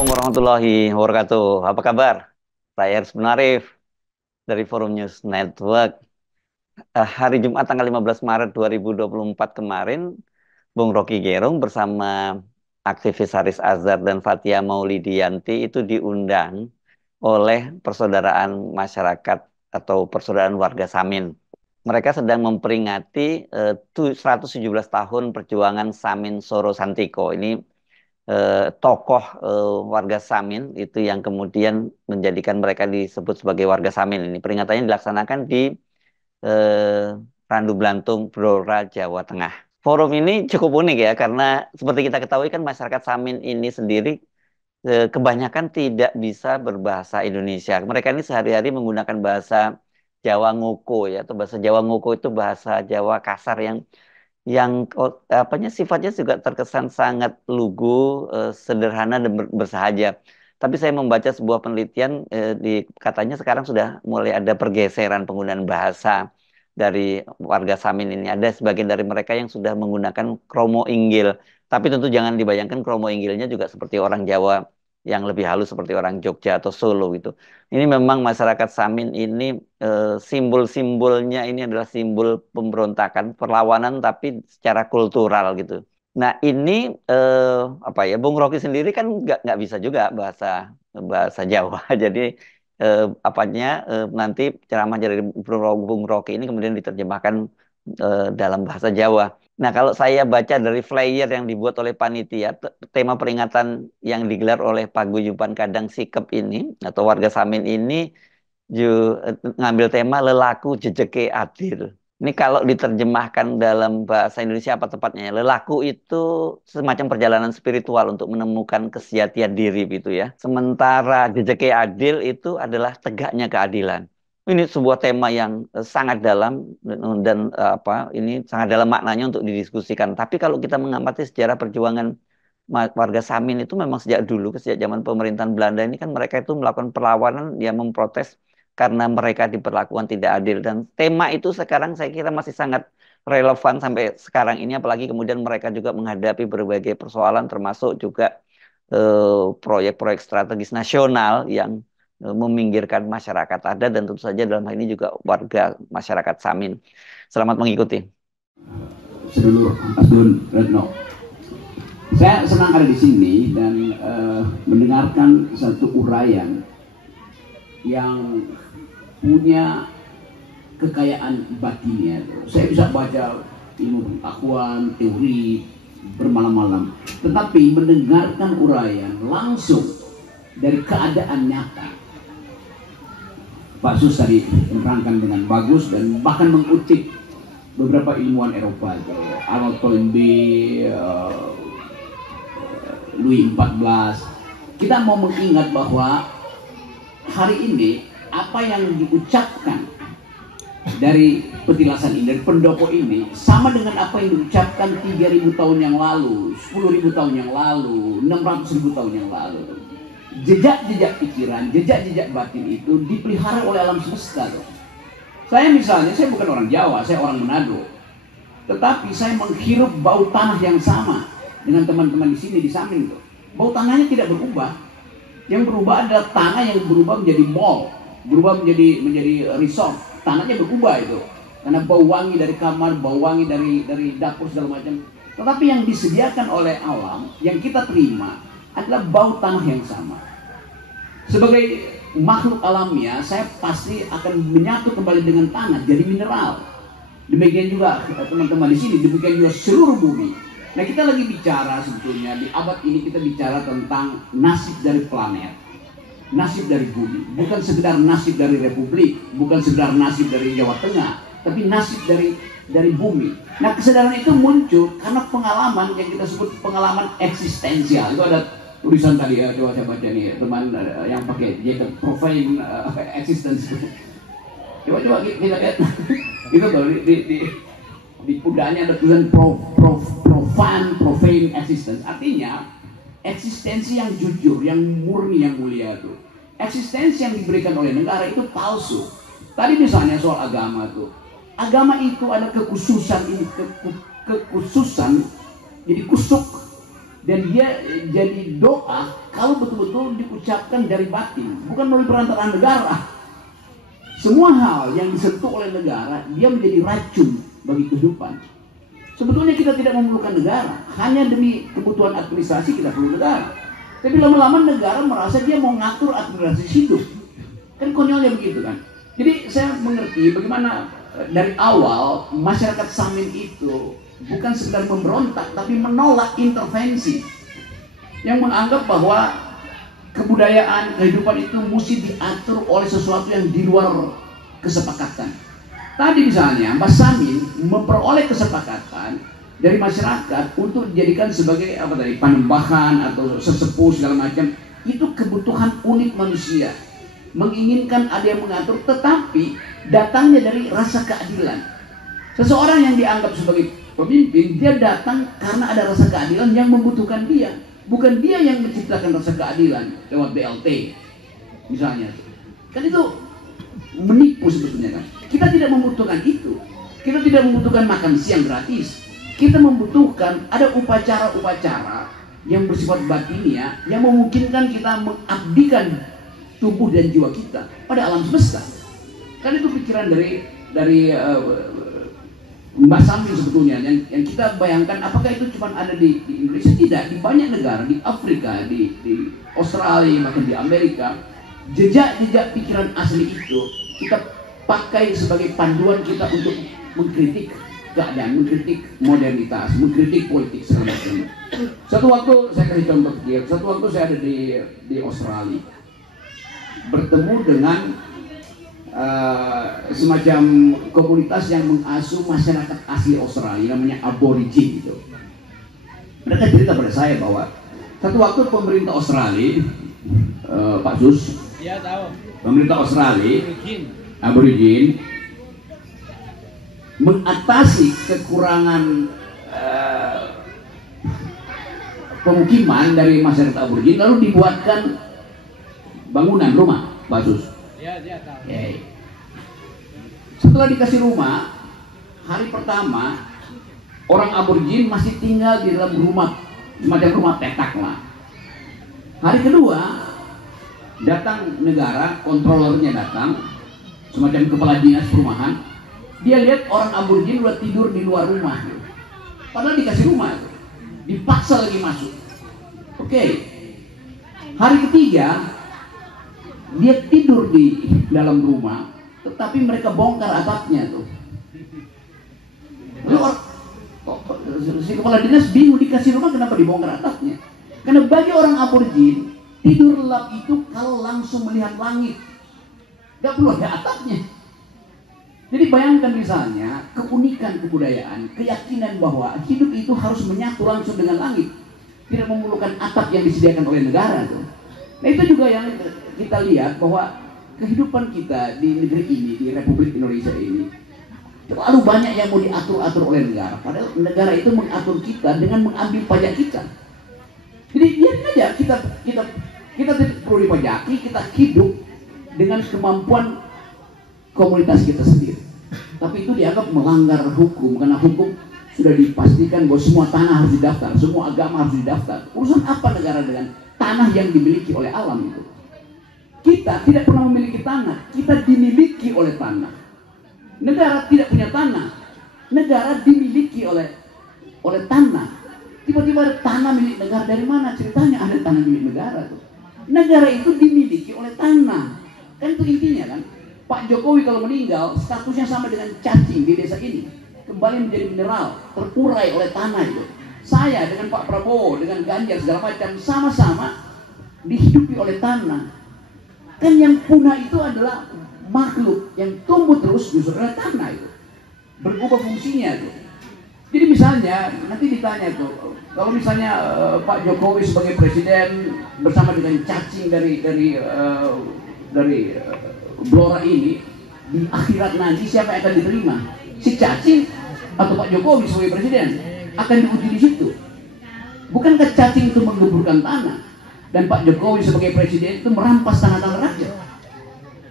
Assalamualaikum warahmatullahi wabarakatuh. Apa kabar? Saya Aris Arif dari Forum News Network. Hari Jumat tanggal 15 Maret 2024 kemarin, Bung Rocky Gerung bersama aktivis Haris Azhar dan Fathia Maulidiyanti itu diundang oleh Persaudaraan Masyarakat atau Persaudaraan Warga Samin. Mereka sedang memperingati 117 tahun perjuangan Samin Soro Santiko. Ini tokoh warga Samin itu yang kemudian menjadikan mereka disebut sebagai warga Samin. Ini peringatannya dilaksanakan di Randu Blantung, Blora, Jawa Tengah. Forum ini cukup unik ya karena seperti kita ketahui kan masyarakat Samin ini sendiri kebanyakan tidak bisa berbahasa Indonesia. Mereka ini sehari-hari menggunakan bahasa Jawa Ngoko ya, atau bahasa Jawa Ngoko itu bahasa Jawa kasar yang apanya sifatnya juga terkesan sangat lugu, sederhana dan bersahaja. Tapi saya membaca sebuah penelitian katanya sekarang sudah mulai ada pergeseran penggunaan bahasa dari warga Samin ini. Ada sebagian dari mereka yang sudah menggunakan kromo inggil. Tapi tentu jangan dibayangkan kromo inggilnya juga seperti orang Jawa yang lebih halus seperti orang Jogja atau Solo gitu. Ini memang masyarakat Samin ini simbol-simbolnya ini adalah simbol pemberontakan, perlawanan tapi secara kultural gitu. Nah ini apa ya, Bung Rocky sendiri kan nggak bisa juga bahasa bahasa Jawa, jadi apanya nanti ceramah dari Bung Rocky ini kemudian diterjemahkan dalam bahasa Jawa. Nah, kalau saya baca dari flyer yang dibuat oleh panitia, tema peringatan yang digelar oleh Paguyuban Kadang Sikep ini atau warga Samin ini ngambil tema lelaku jejeke adil. Ini kalau diterjemahkan dalam bahasa Indonesia apa tepatnya ya? Lelaku itu semacam perjalanan spiritual untuk menemukan kesejatian diri gitu ya. Sementara jejeke adil itu adalah tegaknya keadilan. Ini sebuah tema yang sangat dalam dan apa ini sangat dalam maknanya untuk didiskusikan. Tapi kalau kita mengamati sejarah perjuangan warga Samin itu memang sejak dulu, sejak zaman pemerintahan Belanda ini kan mereka itu melakukan perlawanan, ya memprotes karena mereka diperlakukan tidak adil. Dan tema itu sekarang saya kira masih sangat relevan sampai sekarang ini, apalagi kemudian mereka juga menghadapi berbagai persoalan termasuk juga proyek-proyek strategis nasional yang meminggirkan masyarakat adat dan tentu saja dalam hal ini juga warga masyarakat Samin. Selamat mengikuti. Seluruh Asdun Retno. Saya senang ada di sini dan mendengarkan satu uraian yang punya kekayaan batinnya. Saya bisa baca ilmu pengetahuan, teori bermalam-malam, tetapi mendengarkan uraian langsung dari keadaan nyata. Pak Sus tadi menerangkan dengan bagus dan bahkan mengutip beberapa ilmuwan Eropa, Arnold Toynbee, Louis XIV. Kita mau mengingat bahwa hari ini apa yang diucapkan dari petilasan ini, dari pendopo ini sama dengan apa yang diucapkan 3.000 tahun yang lalu, 10.000 tahun yang lalu, 600.000 tahun yang lalu. Jejak-jejak pikiran, jejak-jejak batin itu dipelihara oleh alam semesta loh. Saya misalnya, saya bukan orang Jawa, saya orang Manado. Tetapi saya menghirup bau tanah yang sama dengan teman-teman di sini di Samin loh. Bau tanahnya tidak berubah. Yang berubah adalah tanah yang berubah menjadi mall, berubah menjadi resort. Tanahnya berubah itu. Karena bau wangi dari kamar, bau wangi dari dapur segala macam. Tetapi yang disediakan oleh alam, yang kita terima adalah bau tanah yang sama. Sebagai makhluk alamiah, saya pasti akan menyatu kembali dengan tanah, jadi mineral. Demikian juga teman-teman di sini, demikian juga seluruh bumi. Nah, kita lagi bicara sebetulnya di abad ini kita bicara tentang nasib dari planet, nasib dari bumi, bukan sekedar nasib dari republik, bukan sekedar nasib dari Jawa Tengah, tapi nasib dari bumi. Nah, kesadaran itu muncul karena pengalaman yang kita sebut pengalaman eksistensial. Itu ada tulisan tadi ya, coba saya baca nih teman yang pakai jaket profane existence. Coba kita lihat itu tuh di pundaknya ada tulisan profane existence. Artinya eksistensi yang jujur, yang murni, yang mulia itu. Eksistensi yang diberikan oleh negara itu palsu. Tadi misalnya soal agama tuh. Agama itu ada kekhususan ini, kekhususan jadi kusuk dan dia jadi doa kalau betul-betul diucapkan dari batin, bukan melalui perantaraan negara. Semua hal yang disentuh oleh negara, dia menjadi racun bagi kehidupan. Sebetulnya kita tidak memerlukan negara, hanya demi kebutuhan administrasi kita perlu negara. Tapi lama-lama negara merasa dia mau ngatur administrasi hidup. Kan konyolnya begitu kan. Jadi saya mengerti bagaimana dari awal masyarakat Samin itu bukan sekedar memberontak, tapi menolak intervensi. Yang menganggap bahwa kebudayaan, kehidupan itu mesti diatur oleh sesuatu yang di luar kesepakatan. Tadi misalnya Mbak Samin memperoleh kesepakatan dari masyarakat untuk dijadikan sebagai apa tadi, panembahan atau sesepuh segala macam. Itu kebutuhan unik manusia, menginginkan ada yang mengatur, tetapi datangnya dari rasa keadilan. Seseorang yang dianggap sebagai pemimpin, dia datang karena ada rasa keadilan yang membutuhkan dia, bukan dia yang menciptakan rasa keadilan lewat BLT misalnya. Kan itu menipu sebetulnya kan. Kita tidak membutuhkan itu. Kita tidak membutuhkan makan siang gratis. Kita membutuhkan ada upacara-upacara yang bersifat batinia yang memungkinkan kita mengabdikan tubuh dan jiwa kita pada alam semesta. Kan itu pikiran dari Mbak Samin sebetulnya yang kita bayangkan. Apakah itu cuma ada di Indonesia? Tidak, di banyak negara, di Afrika, di Australia, bahkan di Amerika. Jejak-jejak pikiran asli itu kita pakai sebagai panduan kita untuk mengkritik keadaan, mengkritik modernitas, mengkritik politik segala macam. Satu waktu saya kasih contoh kecil. Satu waktu saya ada di Australia, bertemu dengan semacam komunitas yang mengasuh masyarakat asli Australia, namanya Aborigin gitu. Mereka cerita pada saya bahwa satu waktu pemerintah Australia, Pak Sus, ya, tahu. Pemerintah Australia, Aborigin, mengatasi kekurangan pemukiman dari masyarakat Aborigin, lalu dibuatkan bangunan rumah, Pak Sus. Ya, dia tahu. Okay. Setelah dikasih rumah, hari pertama orang Aborigin masih tinggal di dalam rumah, semacam rumah petak lah. Hari kedua datang negara, kontrolernya datang, semacam kepala dinas perumahan. Dia lihat orang Aborigin udah tidur di luar rumah, padahal dikasih rumah, dipaksa lagi masuk. Oke. Hari ketiga dia tidur di dalam rumah, tetapi mereka bongkar atapnya tuh. Lalu si kepala dinas bingung, dikasih rumah kenapa dibongkar atapnya? Karena bagi orang Aborigin, tidur lelap itu kalau langsung melihat langit, gak perlu ada atapnya. Jadi bayangkan misalnya keunikan kebudayaan, keyakinan bahwa hidup itu harus menyatu langsung dengan langit, tidak memerlukan atap yang disediakan oleh negara tuh. Nah itu juga yang kita lihat bahwa kehidupan kita di negeri ini, di Republik Indonesia ini, terlalu banyak yang mau diatur-atur oleh negara. Padahal negara itu mengatur kita dengan mengambil pajak kita. Jadi biarin aja kita tidak perlu dipajaki, kita hidup dengan kemampuan komunitas kita sendiri. Tapi itu dianggap melanggar hukum, karena hukum sudah dipastikan bahwa semua tanah harus didaftar, semua agama harus didaftar. Urusan apa negara dengan tanah yang dimiliki oleh alam itu? Kita tidak pernah memiliki tanah, kita dimiliki oleh tanah. Negara tidak punya tanah, negara dimiliki oleh tanah. Tiba-tiba ada tanah milik negara, dari mana ceritanya ada tanah milik negara tuh? Negara itu dimiliki oleh tanah. Kan itu intinya kan? Pak Jokowi kalau meninggal, statusnya sama dengan cacing di desa ini, kembali menjadi mineral, terurai oleh tanah itu. Saya dengan Pak Prabowo, dengan Ganjar segala macam, sama-sama dihidupi oleh tanah. Kan yang punah itu adalah makhluk, yang tumbuh terus justru adalah tanah itu, berubah fungsinya itu. Jadi misalnya nanti ditanya tuh, kalau misalnya Pak Jokowi sebagai presiden bersama dengan cacing dari Blora ini, di akhirat nanti siapa yang akan diterima? Si cacing atau Pak Jokowi sebagai presiden? Akan diuji di situ. Bukankah cacing itu menggeburkan tanah dan Pak Jokowi sebagai presiden itu merampas tanah-tanah rakyat?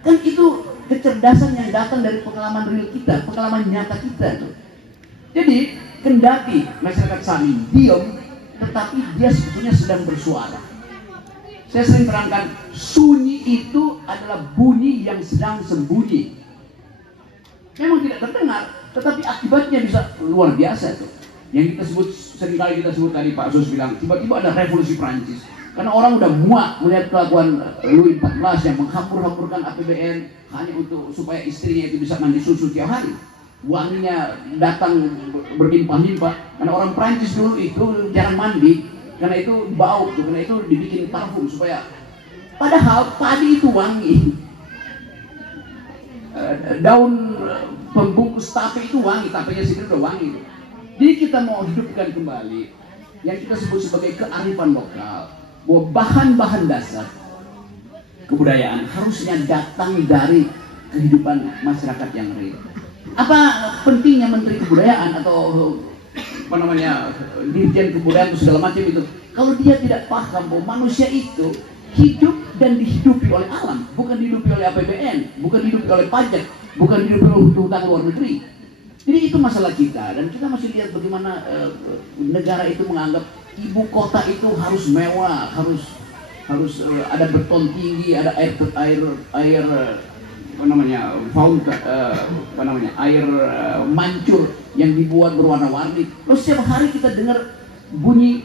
Kan itu kecerdasan yang datang dari pengalaman real kita, pengalaman nyata kita tuh. Jadi kendati masyarakat Samin diam, tetapi dia sebetulnya sedang bersuara. Saya sering terangkan, sunyi itu adalah bunyi yang sedang sembunyi. Memang tidak terdengar, tetapi akibatnya bisa luar biasa tuh. Yang kita sebut, seringkali kita sebut tadi Pak Sus bilang, tiba-tiba ada revolusi Prancis. Karena orang udah muak melihat kelakuan Louis XIV yang menghambur-hamburkan APBN hanya untuk supaya istrinya itu bisa mandi susu tiap hari. Wanginya datang berlimpah-limpah. Karena orang Prancis dulu itu jarang mandi, karena itu bau, karena itu dibikin parfum supaya. Padahal padi itu wangi, daun pembungkus tape itu wangi, tapenya sendiri udah wangi. Jadi kita mau hidupkan kembali yang kita sebut sebagai kearifan lokal, bahwa bahan-bahan dasar kebudayaan harusnya datang dari kehidupan masyarakat yang real. Apa pentingnya Menteri Kebudayaan atau apa namanya Dirjen Kebudayaan itu segala macam itu, kalau dia tidak paham bahwa manusia itu hidup dan dihidupi oleh alam, bukan dihidupi oleh APBN, bukan dihidupi oleh pajak, bukan dihidupi oleh hutang luar negeri. Jadi itu masalah kita, dan kita masih lihat bagaimana negara itu menganggap ibu kota itu harus mewah, harus ada beton tinggi, ada air apa namanya fountain, apa namanya air mancur yang dibuat berwarna-warni. Terus setiap hari kita dengar bunyi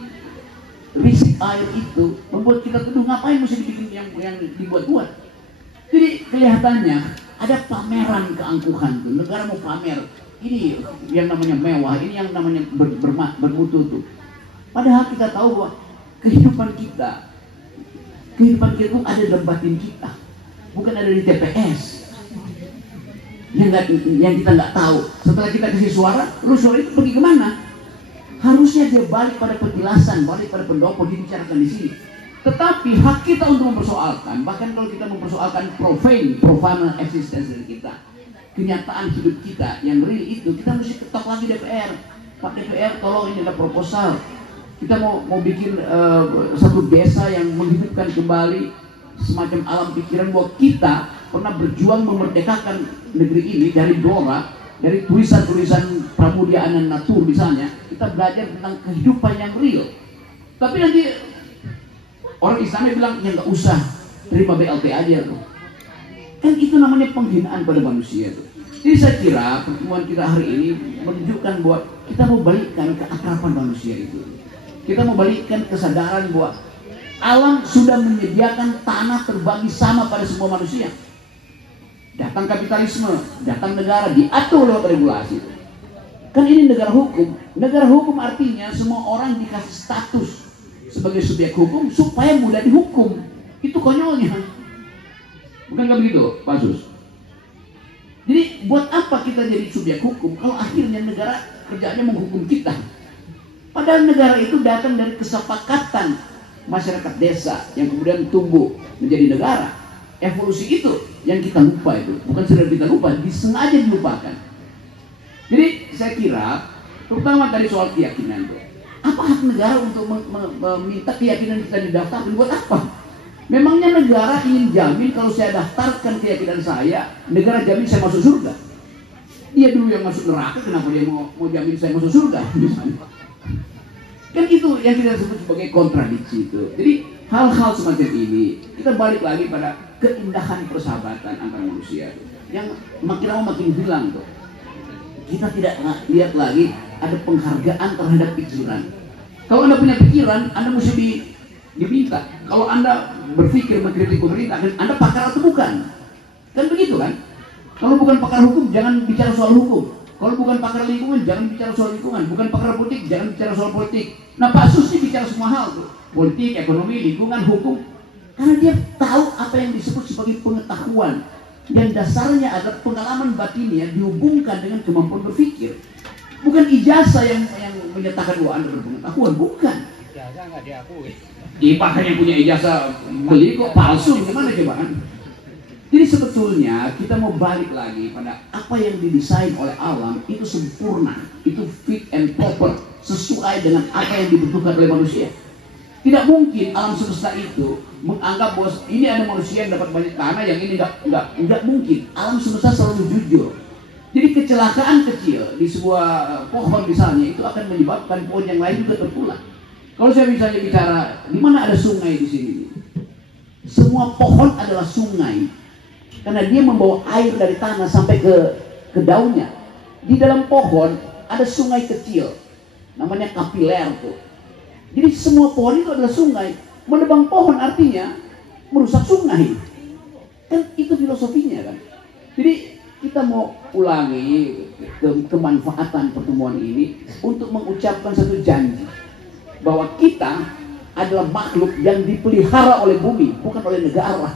risik air itu membuat kita tuduh ngapain mesti dibikin yang dibuat-buat. Jadi kelihatannya ada pameran keangkuhan tuh, negara mau pamer ini yang namanya mewah, ini yang namanya bermutu tuh. Padahal kita tahu bahwa kehidupan kita itu ada dalam batin kita, bukan ada di TPS. Yang kita nggak tahu. Setelah kita kasih suara, lalu suara itu pergi kemana? Harusnya dia balik pada petilasan, balik pada pendopo, dibicarakan di sini. Tetapi hak kita untuk mempersoalkan, bahkan kalau kita mempersoalkan profana eksistensi kita, kenyataan hidup kita yang real itu, kita mesti ketok lagi DPR. Pak DPR, tolong, ini ada proposal. Kita mau bikin satu desa yang menghidupkan kembali semacam alam pikiran bahwa kita pernah berjuang memerdekakan negeri ini dari Dora, dari tulisan-tulisan Pramudia Anandatur misalnya. Kita belajar tentang kehidupan yang real. Tapi nanti orang Islamnya bilang, ya nggak usah, terima BLT aja tuh. Kan itu namanya penghinaan pada manusia tuh. Jadi saya kira pertemuan kita hari ini menunjukkan bahwa kita mau balikkan keakraban manusia itu. Kita mau balikkan kesadaran bahwa alam sudah menyediakan tanah terbagi sama pada semua manusia. Datang kapitalisme, datang negara, diatur lewat regulasi. Kan ini negara hukum. Negara hukum artinya semua orang dikasih status sebagai subjek hukum supaya mudah dihukum. Itu konyolnya. Bukankah begitu, Pak Sus? Jadi buat apa kita jadi subjek hukum kalau akhirnya negara kerjanya menghukum kita? Padahal negara itu datang dari kesepakatan masyarakat desa yang kemudian tumbuh menjadi negara. Evolusi itu yang kita lupa itu, bukan sekedar kita lupa, disengaja dilupakan. Jadi saya kira, terutama tadi soal keyakinan itu, apa hak negara untuk meminta keyakinan kita didaftarkan? Buat apa? Memangnya negara ingin jamin kalau saya daftarkan keyakinan saya, negara jamin saya masuk surga? Dia dulu yang masuk neraka, kenapa dia mau jamin saya masuk surga? Misalnya. Kan itu yang kita sebut sebagai kontradiksi itu. Jadi hal-hal semacam ini kita balik lagi pada keindahan persahabatan antar manusia yang makin lama makin hilang tuh. Kita tidak lihat lagi ada penghargaan terhadap pikiran. Kalau Anda punya pikiran, Anda mesti diminta. Kalau Anda berpikir mengkritik pemerintah, Anda pakar atau bukan? Kan begitu kan? Kalau bukan pakar hukum, jangan bicara soal hukum. Kalau bukan pakar lingkungan, jangan bicara soal lingkungan. Bukan pakar politik, jangan bicara soal politik. Nah, Pak Sus ini bicara semua hal tuh. Politik, ekonomi, lingkungan, hukum. Karena dia tahu apa yang disebut sebagai pengetahuan. Dan dasarnya adalah pengalaman batinnya dihubungkan dengan kemampuan berpikir. Bukan ijazah yang menyatakan bahwa Anda berpengetahuan, bukan. Ijazah nggak diakui. Bahkan yang punya ijazah beli kok palsu, gimana coba? Jadi sebetulnya kita mau balik lagi pada apa yang didesain oleh alam itu sempurna, itu fit and proper, sesuai dengan apa yang dibutuhkan oleh manusia. Tidak mungkin alam semesta itu menganggap bahwa ini ada manusia yang dapat banyak tanah, yang ini nggak mungkin. Alam semesta selalu jujur. Jadi kecelakaan kecil di sebuah pohon misalnya itu akan menyebabkan pohon yang lain juga tertular. Kalau saya misalnya bicara, di mana ada sungai di sini? Semua pohon adalah sungai, karena dia membawa air dari tanah sampai ke daunnya. Di dalam pohon ada sungai kecil, namanya kapiler tuh. Jadi semua pohon itu adalah sungai. Menebang pohon artinya merusak sungai. Kan itu filosofinya kan. Jadi kita mau ulangi kemanfaatan pertemuan ini untuk mengucapkan satu janji bahwa kita adalah makhluk yang dipelihara oleh bumi, bukan oleh negara.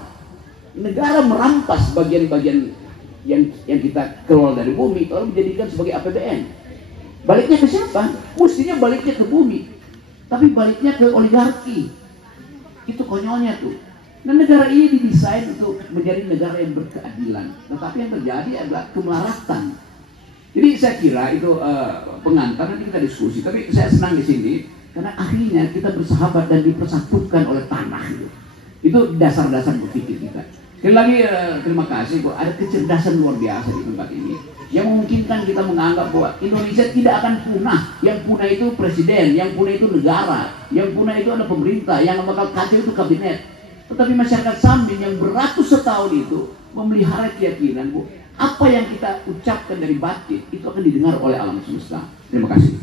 Negara merampas bagian-bagian yang kita kelola dari bumi lalu menjadikan sebagai APBN. Baliknya ke siapa? Mestinya baliknya ke bumi, tapi baliknya ke oligarki. Itu konyolnya tuh. Dan negara ini didesain untuk menjadi negara yang berkeadilan, tetapi yang terjadi adalah kemelaratan. Jadi saya kira itu pengantar, nanti kita diskusi. Tapi saya senang di sini karena akhirnya kita bersahabat dan dipersatukan oleh tanah itu. Itu dasar-dasar berpikir kita. Sekali lagi terima kasih, Bu. Ada kecerdasan luar biasa di tempat ini yang memungkinkan kita menganggap bahwa Indonesia tidak akan punah. Yang punah itu presiden, yang punah itu negara, yang punah itu ada pemerintah, yang bakal kacau itu kabinet. Tetapi masyarakat Samin yang beratus tahun itu memelihara keyakinan, Bu, apa yang kita ucapkan dari batin itu akan didengar oleh alam semesta. Terima kasih.